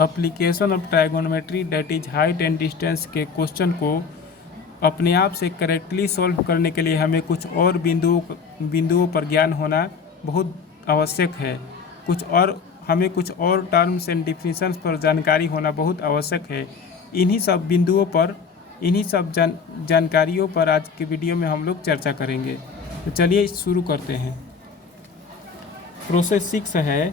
Application of trigonometry that is height and distance के question को अपने आप से करेक्टली सॉल्व करने के लिए हमें कुछ और बिंदुओं पर ज्ञान होना बहुत आवश्यक है। हमें कुछ और टर्म्स एंड डिफिनीशंस पर जानकारी होना बहुत आवश्यक है। इन्हीं सब बिंदुओं पर इन्हीं सब जानकारियों पर आज के वीडियो में हम लोग चर्चा करेंगे। तो चलिए शुरू करते हैं। प्रोसेस 6 है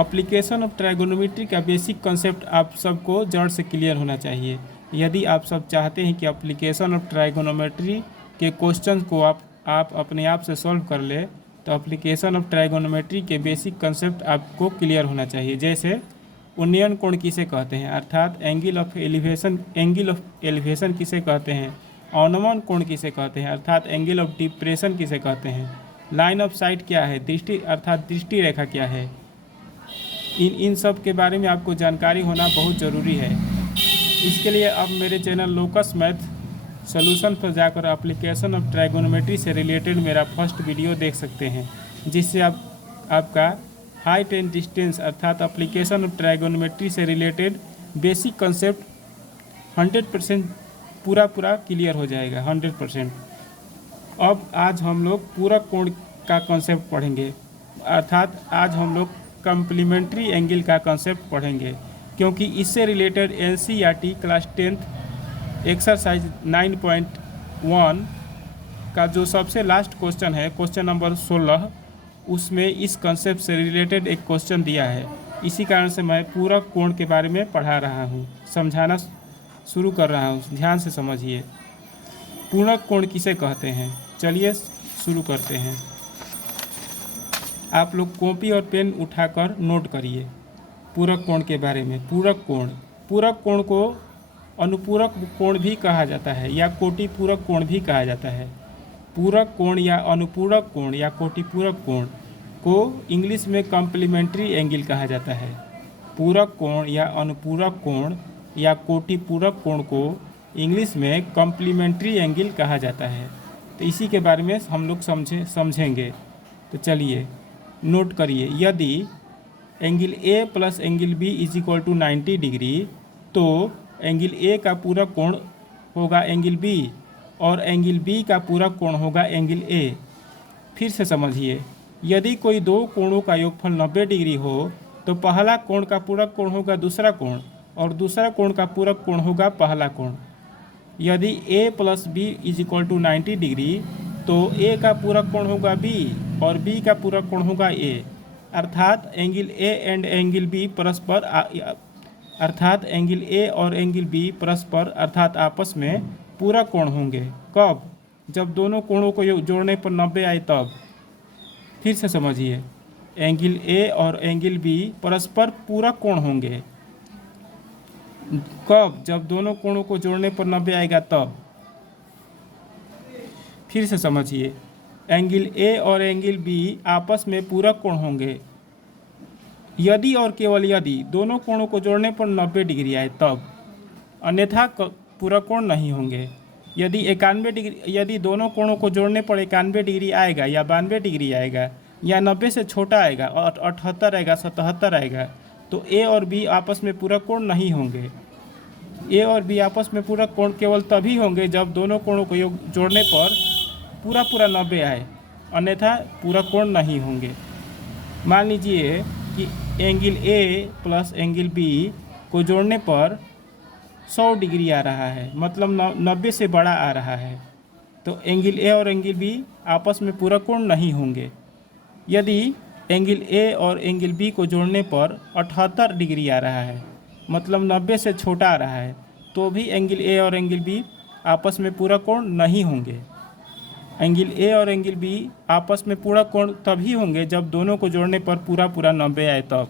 एप्लीकेशन ऑफ ट्राइगोनोमेट्री का बेसिक कॉन्सेप्ट आप सबको जड़ से क्लियर होना चाहिए। यदि आप सब चाहते हैं कि एप्लीकेशन ऑफ ट्राइगोनोमेट्री के क्वेश्चन को आप अपने आप से सॉल्व कर ले, तो एप्लीकेशन ऑफ ट्राइगोनोमेट्री के बेसिक कॉन्सेप्ट आपको क्लियर होना चाहिए। जैसे उन्नयन कोण किसे कहते हैं, अर्थात एंगल ऑफ एलिवेशन किसे कहते हैं, अवनमन कोण किसे कहते हैं, अर्थात एंगल ऑफ डिप्रेशन किसे कहते हैं, लाइन ऑफ साइट क्या है, दृष्टि अर्थात दृष्टि रेखा क्या है। इन सब के बारे में आपको जानकारी होना बहुत ज़रूरी है। इसके लिए आप मेरे चैनल लोकस मैथ सॉल्यूशन पर जाकर एप्लीकेशन ऑफ ट्राइगोनोमेट्री से रिलेटेड मेरा फर्स्ट वीडियो देख सकते हैं, जिससे आपका हाइट एंड डिस्टेंस अर्थात एप्लीकेशन ऑफ ट्राइगोनोमेट्री से रिलेटेड बेसिक कॉन्सेप्ट 100% पूरा क्लियर हो जाएगा 100%। अब आज हम लोग पूरक कोण का कॉन्सेप्ट पढ़ेंगे, अर्थात आज हम लोग कम्प्लीमेंट्री एंगल का कॉन्सेप्ट पढ़ेंगे, क्योंकि इससे related NCERT class 10th exercise 9.1 का जो सबसे लास्ट क्वेश्चन है, क्वेश्चन नंबर 16, उसमें इस कॉन्सेप्ट से रिलेटेड एक क्वेश्चन दिया है। इसी कारण से मैं पूरक कोण के बारे में पढ़ा रहा हूँ, समझाना शुरू कर रहा हूँ। ध्यान से समझिए पूरक कोण किसे कहते हैं। चलिए शुरू करते हैं। आप लोग कॉपी और पेन उठाकर नोट करिए पूरक कोण के बारे में। पूरक कोण को अनुपूरक कोण भी कहा जाता है या कोटि पूरक कोण भी कहा जाता है। पूरक कोण या अनुपूरक कोण या कोटि पूरक कोण को इंग्लिश में कॉम्प्लीमेंट्री एंगल कहा जाता है। पूरक कोण या अनुपूरक कोण या कोटि पूरक कोण को इंग्लिश में कॉम्प्लीमेंट्री एंगल कहा जाता है। तो इसी के बारे में हम लोग समझेंगे। तो चलिए नोट करिए, यदि angle A plus angle B is equal to 90 degree, तो एंगल ए का पूरक कोण होगा एंगल बी और एंगल बी का पूरक कोण होगा एंगल ए। फिर से समझिए, यदि कोई दो कोणों का योगफल 90 डिग्री हो, तो पहला कोण का पूरक कोण होगा दूसरा कोण और दूसरा कोण का पूरक कोण होगा पहला कोण। यदि A plus B is equal to 90 degree, तो ए का पूरक कोण होगा बी और बी का पूरक कोण होगा ए, अर्थात angle A and angle B परस्पर अर्थात एंगल ए और एंगल बी परस्पर अर्थात आपस में पूरक कोण होंगे। कब? जब दोनों कोणों को जोड़ने पर 90 आए तब। फिर से समझिए, एंगल ए और एंगल बी परस्पर पूरक कोण होंगे। कब? जब दोनों कोणों को जोड़ने पर 90 आएगा तब। फिर से समझिए, एंगल ए और एंगल बी आपस में पूरक कोण होंगे यदि और केवल यदि दोनों कोणों को जोड़ने पर 90 डिग्री आए तब, अन्यथा पूरक कोण नहीं होंगे। यदि दोनों कोणों को जोड़ने पर 91 डिग्री आएगा या 92 डिग्री आएगा या 90 से छोटा आएगा और 78 आएगा 77 आएगा, तो ए और बी आपस में पूरक कोण नहीं होंगे। ए और बी आपस में पूरक कोण केवल तभी होंगे जब दोनों कोणों को जोड़ने पर पूरा 90 आए, अन्यथा पूरक कोण नहीं होंगे। मान लीजिए कि angle A plus angle B को जोड़ने पर 100 डिग्री आ रहा है, मतलब 90 से बड़ा आ रहा है, तो एंगल ए और एंगल बी आपस में पूरक कोण नहीं होंगे। यदि एंगल ए और एंगल बी को जोड़ने पर 78 डिग्री आ रहा है, मतलब 90 से छोटा आ रहा है, तो भी एंगल ए और एंगल बी आपस में पूरक कोण नहीं होंगे। एंगल ए और एंगल बी आपस में पूरक कोण तभी होंगे जब दोनों को जोड़ने पर पूरा 90 आए तब।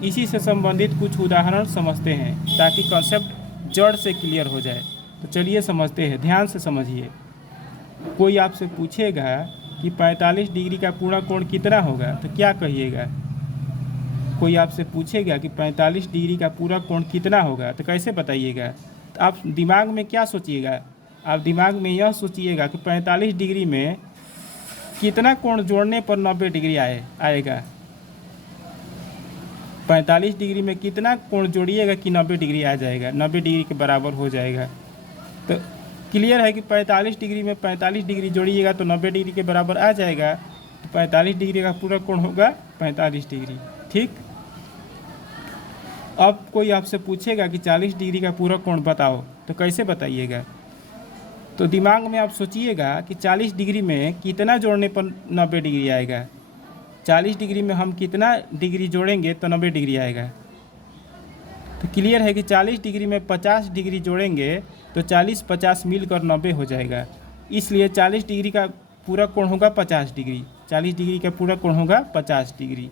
इसी से संबंधित कुछ उदाहरण समझते हैं ताकि कॉन्सेप्ट जड़ से क्लियर हो जाए। तो चलिए समझते हैं, ध्यान से समझिए। कोई आपसे पूछेगा कि 45 डिग्री का पूरा कोण कितना होगा, तो क्या कहिएगा? कोई आपसे पूछेगा कि 45 डिग्री का पूरा कोण कितना होगा, तो कैसे बताइएगा? तो आप दिमाग में क्या सोचिएगा? आप दिमाग में यह सोचिएगा कि 45 डिग्री में कितना कोण जोड़ने पर 90 डिग्री आएगा। 45 डिग्री में कितना कोण जोड़िएगा कि 90 डिग्री आ जाएगा, 90 डिग्री के बराबर हो जाएगा। तो क्लियर है कि 45 डिग्री में 45 डिग्री जोड़िएगा तो 90 डिग्री के बराबर आ जाएगा। तो 45 डिग्री का पूरा कोण होगा 45 डिग्री। ठीक, अब कोई आपसे पूछेगा कि 40 डिग्री का पूरा कोण बताओ, तो कैसे बताइएगा? तो दिमाग में आप सोचिएगा कि 40 डिग्री में कितना जोड़ने पर 90 डिग्री आएगा। 40 डिग्री में हम कितना डिग्री जोड़ेंगे तो 90 डिग्री आएगा। तो क्लियर है कि 40 डिग्री में 50 डिग्री जोड़ेंगे तो 40 50 मिलकर 90 हो जाएगा। इसलिए 40 डिग्री का पूरा कोण होगा 50 डिग्री। 40 डिग्री का पूरा कोण होगा 50 डिग्री।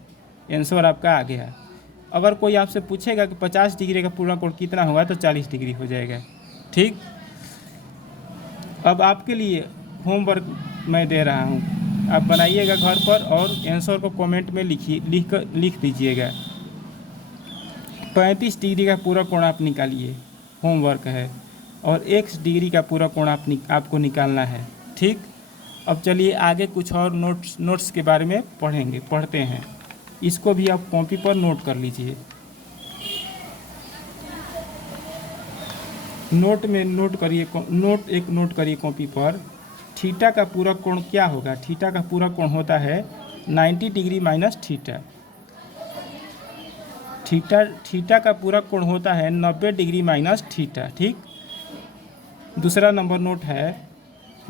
आंसर आपका आ गया। अगर कोई आपसे पूछेगा कि 50 डिग्री का पूरा कोण कितना होगा तो 40 डिग्री हो जाएगा। ठीक, अब आपके लिए होमवर्क मैं दे रहा हूँ, आप बनाइएगा घर पर और आंसर को कमेंट में लिख दीजिएगा। 35 डिग्री का पूरा कोण आप निकालिए, होमवर्क है, और x डिग्री का पूरा कोण आपको निकालना है। ठीक, अब चलिए आगे कुछ और नोट्स के बारे में पढ़ते हैं। इसको भी आप कॉपी पर नोट कर लीजिए। नोट करिए कॉपी पर। थीटा का पूरा कोण क्या होगा? थीटा का पूरा कोण होता है 90 डिग्री माइनस थीटा। थीटा का पूरा कोण होता है 90 डिग्री माइनस थीटा। ठीक, दूसरा नंबर नोट है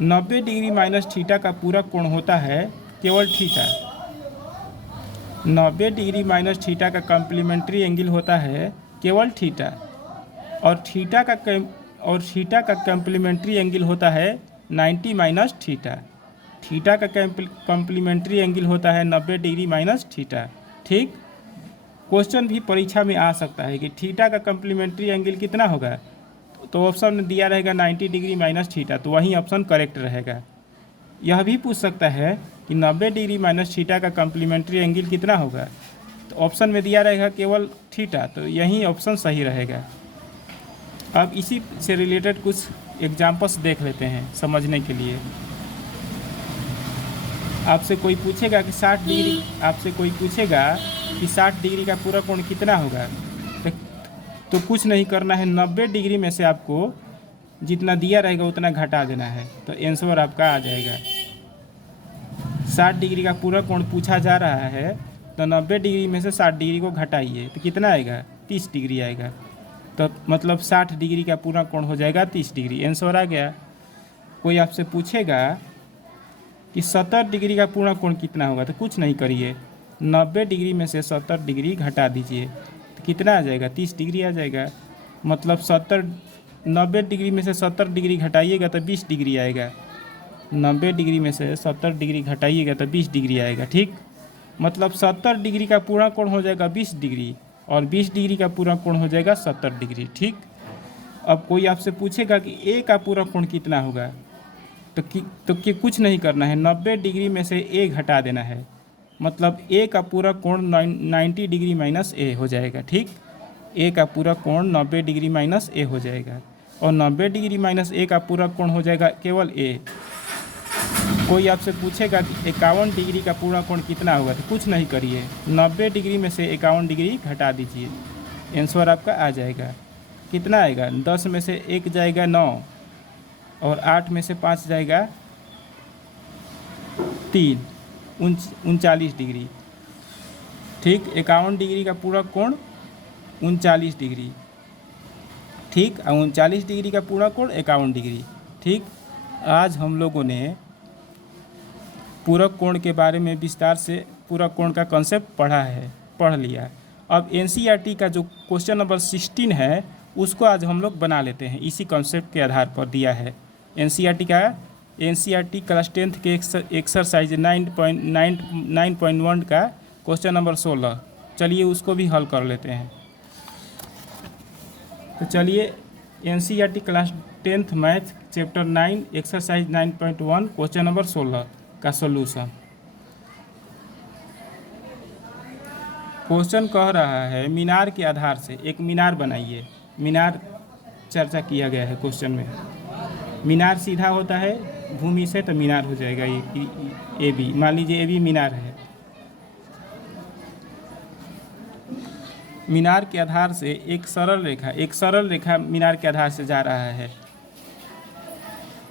90 डिग्री माइनस थीटा का पूरा कोण होता है केवल थीटा। 90 डिग्री माइनस थीटा का कॉम्प्लीमेंट्री एंगल होता है केवल थीटा, और थीटा का कॉम्प्लीमेंट्री एंगल होता है 90 माइनस थीटा। थीटा का कॉम्प्लीमेंट्री एंगल होता है 90 डिग्री माइनस थीटा। ठीक, क्वेश्चन भी परीक्षा में आ सकता है कि थीटा का कॉम्प्लीमेंट्री एंगल कितना होगा, तो ऑप्शन में दिया रहेगा 90 डिग्री माइनस थीटा, तो वही ऑप्शन करेक्ट रहेगा। यह भी पूछ सकता है कि 90 डिग्री माइनस थीटा का कॉम्प्लीमेंट्री एंगल कितना होगा, तो ऑप्शन में दिया रहेगा केवल थीटा, तो यही ऑप्शन सही रहेगा। अब इसी से रिलेटेड कुछ एग्जाम्पल्स देख लेते हैं समझने के लिए। आपसे कोई पूछेगा कि 60 डिग्री का पूरा कोण कितना होगा, तो कुछ नहीं करना है, 90 डिग्री में से आपको जितना दिया रहेगा उतना घटा देना है, तो आंसर आपका आ जाएगा। 60 डिग्री का पूरा कोण पूछा जा रहा है, तो 90 डिग्री में से 60 डिग्री को घटाइए तो कितना आएगा? 30 डिग्री आएगा। तो मतलब 60 डिग्री का पूरा कोण हो जाएगा 30 डिग्री। आंसर आ गया। कोई आपसे पूछेगा कि 70 डिग्री का पूरा कोण कितना होगा, तो कुछ नहीं करिए, 90 डिग्री में से 70 डिग्री घटा दीजिए तो कितना आ जाएगा? 30 डिग्री आ जाएगा। मतलब 90 डिग्री में से 70 डिग्री घटाइएगा तो 20 डिग्री आएगा। 90 डिग्री में से 70 डिग्री घटाइएगा तो 20 डिग्री आएगा। ठीक, मतलब 70 डिग्री का पूरा कोण हो जाएगा 20 डिग्री, और 20 डिग्री का पूरा कोण हो जाएगा 70 डिग्री। ठीक, अब कोई आपसे पूछेगा कि ए का पूरा कोण कितना होगा, तो कुछ नहीं करना है, 90 डिग्री में से ए घटा देना है, मतलब ए का पूरा कोण 90 डिग्री माइनस ए हो जाएगा। ठीक, ए का पूरा कोण 90 डिग्री माइनस ए हो जाएगा, और 90 डिग्री माइनस ए का पूरा कोण हो जाएगा केवल ए। कोई आपसे पूछेगा कि 51 डिग्री का पूरा कोण कितना होगा, तो कुछ नहीं करिए, 90 डिग्री में से 51 डिग्री घटा दीजिए, आंसर आपका आ जाएगा। कितना आएगा? 10 में से 1 जाएगा 9, और 8 में से 5 जाएगा 3, 39 डिग्री। ठीक, 51 डिग्री का पूरा कोण 39 डिग्री। ठीक, 39 डिग्री का पूरा कोण 51 डिग्री। ठीक, आज हम लोगों ने पूरक कोण के बारे में विस्तार से पूरक कोण का कॉन्सेप्ट पढ़ लिया। अब एनसीईआरटी का जो क्वेश्चन नंबर 16 है उसको आज हम लोग बना लेते हैं, इसी कॉन्सेप्ट के आधार पर दिया है। एनसीईआरटी क्लास 10th के एक्सरसाइज 9.1 का क्वेश्चन नंबर 16, चलिए उसको भी हल कर लेते हैं। तो चलिए NCERT class 10th math chapter 9 exercise 9.1 question number 16 का सॉल्यूशन। क्वेश्चन कह रहा है मीनार के आधार से एक मीनार बनाइए। मीनार चर्चा किया गया है क्वेश्चन में। मीनार सीधा होता है भूमि से, तो मीनार हो जाएगा ये ए बी। मान लीजिए ए बी मीनार है। मीनार के आधार से एक सरल रेखा मीनार के आधार से जा रहा है।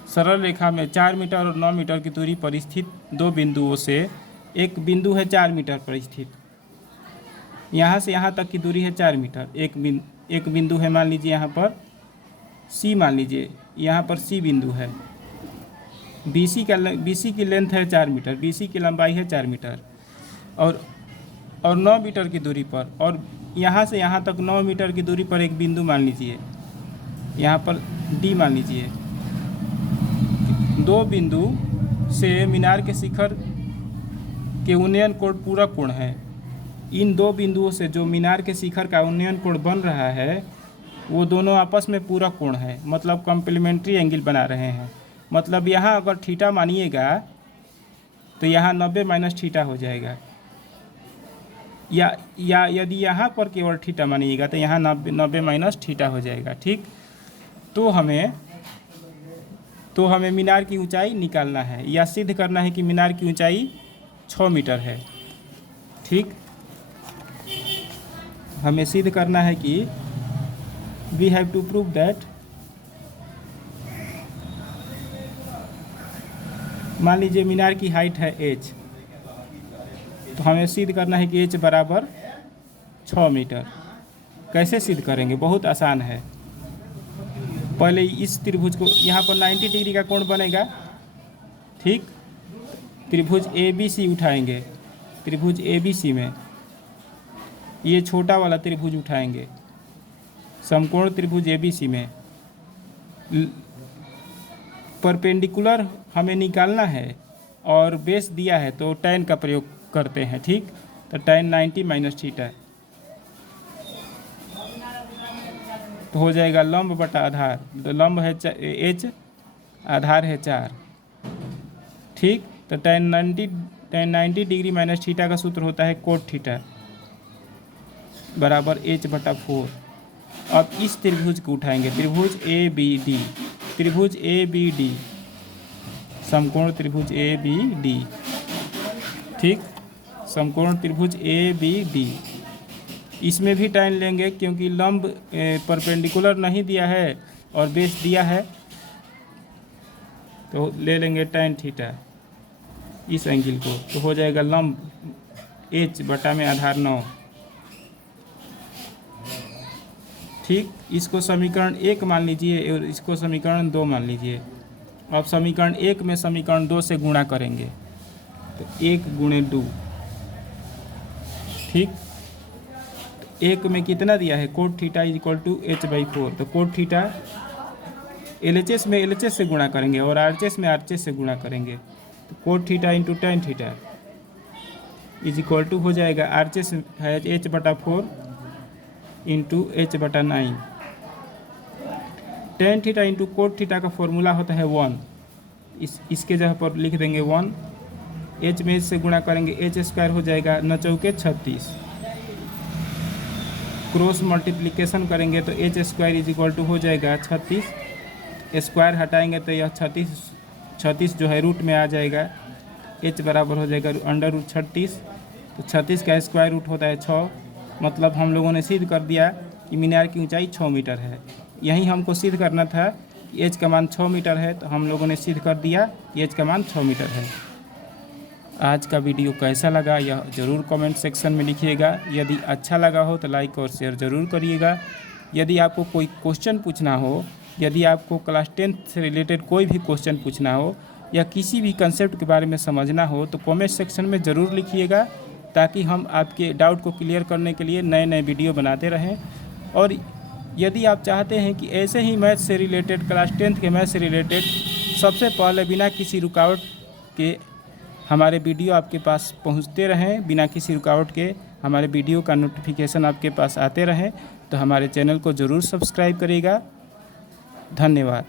सरल रेखा में 4 मीटर और 9 मीटर की दूरी पर स्थित दो बिंदुओं से एक बिंदु है 4 मीटर पर स्थित, यहाँ से यहाँ तक की दूरी है 4 मीटर। एक बिंदु है, मान लीजिए यहाँ पर सी, मान लीजिए यहाँ पर सी बिंदु है। BC की लेंथ है 4 मीटर, BC की लंबाई है 4 मीटर और 9 मीटर की दूरी पर, और यहाँ से यहाँ तक 9 मीटर की दूरी पर एक बिंदु मान लीजिए, यहाँ पर D मान लीजिए। दो बिंदु से मीनार के शिखर के उन्नयन कोण पूरक कोण है। इन दो बिंदुओं से जो मीनार के शिखर का उन्नयन कोण बन रहा है वो दोनों आपस में पूरक कोण है, मतलब कॉम्प्लीमेंट्री एंगल बना रहे हैं। मतलब यहाँ अगर थीटा मानिएगा तो यहाँ 90 माइनस थीटा हो जाएगा, या यदि यहाँ पर केवल थीटा मानिएगा तो यहाँ 90 माइनस थीटा हो जाएगा। ठीक, तो हमें मीनार की ऊंचाई निकालना है या सिद्ध करना है कि मीनार की ऊंचाई 6 मीटर है। ठीक, हमें सिद्ध करना है कि we have to prove that, मान लीजिए मीनार की हाइट है h, तो हमें सिद्ध करना है कि h बराबर 6 मीटर। कैसे सिद्ध करेंगे? बहुत आसान है। पहले इस त्रिभुज को, यहाँ पर 90 डिग्री का कोण बनेगा। ठीक, त्रिभुज ABC उठाएंगे, त्रिभुज ABC में ये छोटा वाला त्रिभुज उठाएंगे, समकोण त्रिभुज ABC में परपेंडिकुलर हमें निकालना है और बेस दिया है तो tan का प्रयोग करते हैं। ठीक, तो tan 90 माइनस थीटा तो हो जाएगा लंब बटा आधार। तो लंब है h, आधार है 4। ठीक, तो tan 90 डिग्री माइनस थीटा का सूत्र होता है कोट थीटा बराबर h/4। अब इस त्रिभुज को उठाएंगे, त्रिभुज ABD, समकोण त्रिभुज ABD। ठीक, समकोण त्रिभुज ABD, इसमें भी tan लेंगे क्योंकि लंब परपेंडिकुलर नहीं दिया है और बेस दिया है, तो ले लेंगे tan थीटा इस एंगल को, तो हो जाएगा लंब h बटा में आधार 9। ठीक, इसको समीकरण 1 मान लीजिए और इसको समीकरण 2 मान लीजिए। अब समीकरण 1 में समीकरण 2 से गुणा करेंगे तो 1 गुणे 2। ठीक, 1 में कितना दिया है? Cot theta is equal to h/4। तो कोट थीटा LHS में LHS से गुणा करेंगे और RHS में RHS से गुणा करेंगे, तो cot theta into tan theta is equal to हो जाएगा, RHS है h/4 into h/9। tan theta into cot theta का फॉर्मूला होता है 1, इसके जगह पर लिख देंगे 1। h में से गुणा करेंगे, h² हो जाएगा 9 चौके 36। क्रॉस मल्टीप्लिकेशन करेंगे तो h² इज इक्वल टू हो जाएगा 36। स्क्वायर हटाएंगे तो यह 36 जो है रूट में आ जाएगा, h बराबर हो जाएगा √36। तो 36 का स्क्वायर रूट होता है 6। मतलब हम लोगों ने सिद्ध कर दिया कि मीनार की ऊंचाई 6 मीटर है। यही हमको सिद्ध करना था कि h का मान 6 मीटर है, तो हम लोगों ने सिद्ध कर दिया कि h का मान 6 मीटर है। आज का वीडियो कैसा लगा यह ज़रूर कमेंट सेक्शन में लिखिएगा। यदि अच्छा लगा हो तो लाइक और शेयर ज़रूर करिएगा। यदि आपको कोई क्वेश्चन पूछना हो, यदि आपको क्लास 10th से रिलेटेड कोई भी क्वेश्चन पूछना हो या किसी भी कंसेप्ट के बारे में समझना हो तो कमेंट सेक्शन में ज़रूर लिखिएगा, ताकि हम आपके डाउट को क्लियर करने के लिए नए नए वीडियो बनाते रहें। और यदि आप चाहते हैं कि ऐसे ही मैथ से रिलेटेड, क्लास 10th के मैथ से रिलेटेड सबसे पहले बिना किसी रुकावट के हमारे वीडियो आपके पास पहुंचते रहें, बिना किसी रुकावट के हमारे वीडियो का नोटिफिकेशन आपके पास आते रहें, तो हमारे चैनल को ज़रूर सब्सक्राइब करिएगा। धन्यवाद।